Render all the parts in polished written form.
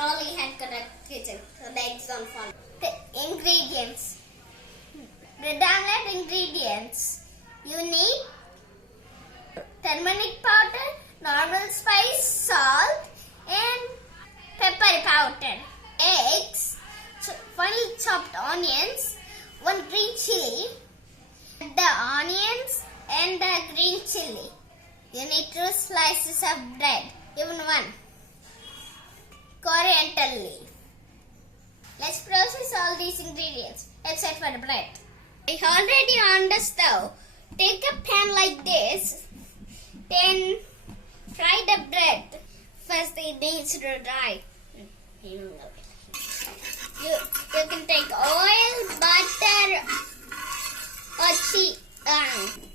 trolley head to the kitchen so the eggs don't fall. The ingredients. Bread omelette ingredients. You need turmeric powder, normal spice, salt, and pepper powder. Eggs, finely chopped onions, 1 green chili, the onions and the green chili. You need 2 slices of bread, even 1. Coriander leaf. Let's process all these ingredients except for the bread. It's already on the stove. Take a pan like this, then fry the bread. First it needs to dry. You can take oil, butter, or cheese.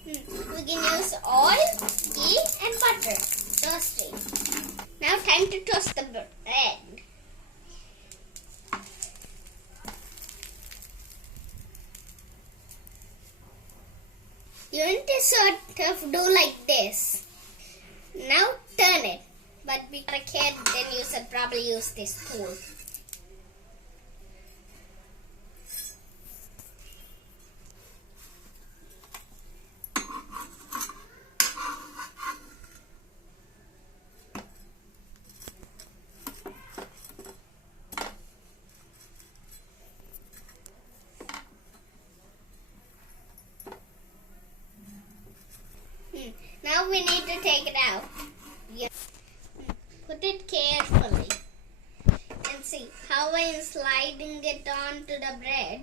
We can use oil, ghee, and butter. Toasting. Now time to toast the bread. You need to sort of do like this. Now turn it. But be careful, then you should probably use this tool. Now we need to take it out. Put it carefully. And see how I am sliding it onto the bread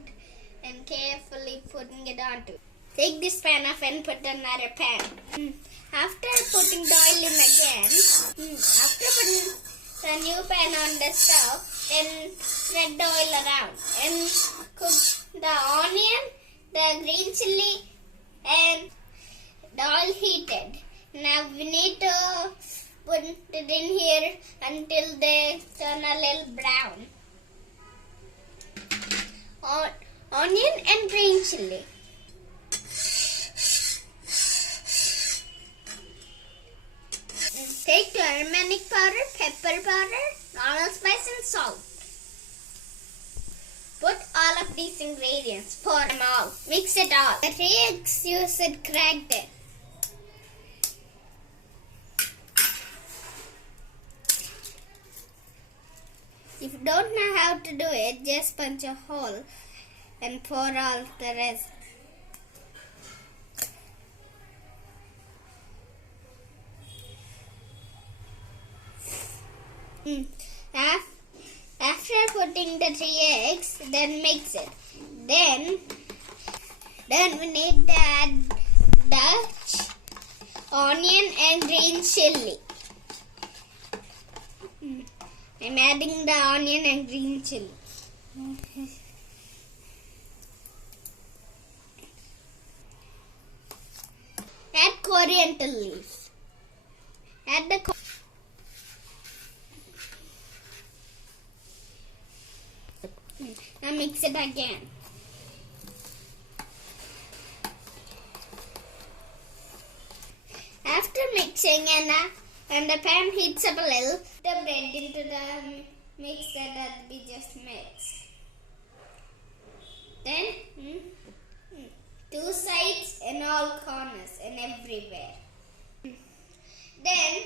and carefully putting it onto. Take this pan off and put another pan. After putting the oil in again, after putting the new pan on the stove, then spread the oil around and cook the onion, the green chili, and the oil heated. Now we need to put it in here until they turn a little brown. Onion and green chili. Take turmeric powder, pepper powder, normal spice and salt. Put all of these ingredients. Pour them all. Mix it all. The 3 eggs you should crack it. If you don't know how to do it, just punch a hole and pour all the rest. After putting the 3 eggs, then mix it. Then we need to add the onion and green chili. I'm adding the onion and green chili. Add coriander leaves. Add the Now mix it again. After mixing and the pan heats up a little, the bread into the mixture that we just mixed. Then 2 sides and all corners and everywhere. Then